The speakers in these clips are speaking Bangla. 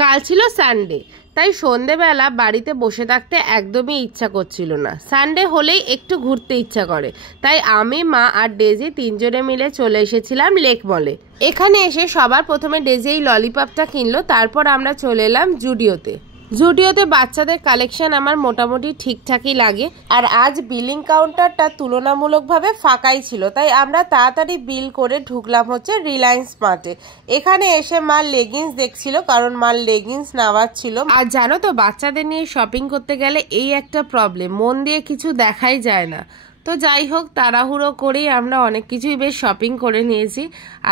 কাল ছিল সানডে, তাই সন্ধেবেলা বাড়িতে বসে থাকতে একদমই ইচ্ছা করছিল না। সানডে হলেই একটু ঘুরতে ইচ্ছা করে, তাই আমি, মা আর ডেজি তিনজনে মিলে চলে এসেছিলাম লেক মলে। এখানে এসে সবার প্রথমে ডেজি এই ললিপপটা কিনলো, তারপর আমরা চলে এলাম জুডিওতে। জুডিওতে বাচ্চাদের কালেকশন আমার মোটামুটি ঠিকঠাকই লাগে, আর আজ বিলিং কাউন্টারটা তুলনামূলকভাবে ফাঁকাই ছিল, তাই আমরা তাড়াতাড়ি বিল করে ঢুকলাম হচ্ছে রিলায়েন্স মার্টে। এখানে এসে মা লেগিংস দেখছিল, কারণ মার লেগিংস নেওয়ার ছিল। আর জানো তো, বাচ্চাদের নিয়ে শপিং করতে গেলে এই একটা প্রবলেম, মন দিয়ে কিছু দেখাই যায় না। তো যাই হোক, তাড়াহুড়ো করেই আমরা অনেক কিছুই বেশ শপিং করে নিয়েছি।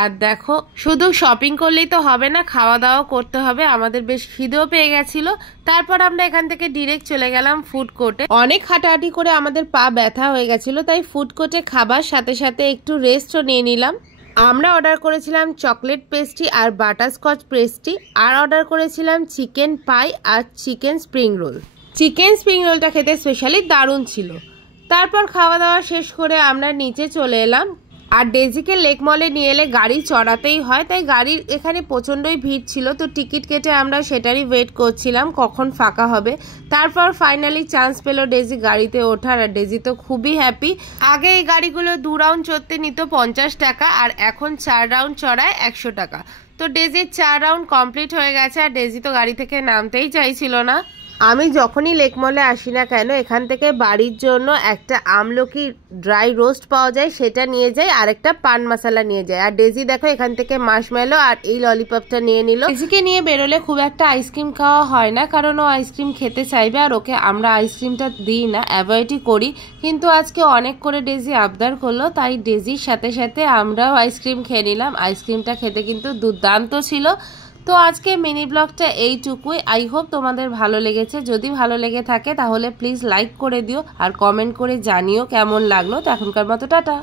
আর দেখো, শুধু শপিং করলেই তো হবে না, খাওয়া দাওয়া করতে হবে। আমাদের বেশ খিদেও পেয়ে গেছিল। তারপর আমরা এখান থেকে ডিরেক্ট চলে গেলাম ফুড কোর্টে। অনেক হাঁটাহাঁটি করে আমাদের পা ব্যথা হয়ে গেছিল, তাই ফুড কোর্টে খাবার সাথে সাথে একটু রেস্টও নিয়ে নিলাম। আমরা অর্ডার করেছিলাম চকলেট পেস্ট্রি আর বাটারস্কচ পেস্ট্রি, আর অর্ডার করেছিলাম চিকেন পাই আর chicken spring roll. Chicken spring রোলটা খেতে স্পেশালি দারুণ ছিল। তারপর খাওয়া দাওয়া শেষ করে আমরা নিচে চলে এলাম। আর ডেজিকে লেক মলে নিয়ে এলে গাড়ি চড়াতেই হয়, তাই গাড়ির এখানে প্রচণ্ডই ভিড় ছিল। তো টিকিট কেটে আমরা সেটারই ওয়েট করছিলাম কখন ফাঁকা হবে। তারপর ফাইনালি চান্স পেল ডেজি গাড়িতে ওঠার, আর ডেজি তো খুবই হ্যাপি। আগে এই গাড়িগুলো 2 রাউন্ড চড়তে নিত 50 টাকা, আর এখন 4 রাউন্ড চড়ায় 100 টাকা। তো ডেজির 4 রাউন্ড কমপ্লিট হয়ে গেছে, আর ডেজি তো গাড়ি থেকে নামতেই চাইছিল না। আমি যখনই লেক মলে আসি না কেন, এখান থেকে বাড়ির জন্য একটা আমলকি ড্রাই রোস্ট পাওয়া যায়, সেটা নিয়ে যাই, আর একটা পান মশলা নিয়ে যায়। আর ডেজি দেখো এখান থেকে মার্শমেলো আর এই ললিপপটা নিয়ে নিল। ডেজিকে নিয়ে বেরোলে খুব একটা আইসক্রিম খাওয়া হয় না, কারণ ও আইসক্রিম খেতে চাইবে, আর ওকে আমরা আইসক্রিমটা দিই না, অ্যাভয়েডই করি। কিন্তু আজকে অনেক করে ডেজি আবদার করলো, তাই ডেজির সাথে সাথে আমরাও আইসক্রিম খেয়ে নিলাম। আইসক্রিমটা খেতে কিন্তু দুর্দান্ত ছিল। তো আজকে মিনি ব্লগটা এইটুকুই। আই হোপ তোমাদের ভালো লেগেছে। যদি ভালো লেগে থাকে তাহলে প্লিজ লাইক করে দিও, আর কমেন্ট করে জানিও কেমন লাগলো। তো এখনকার মতো টাটা।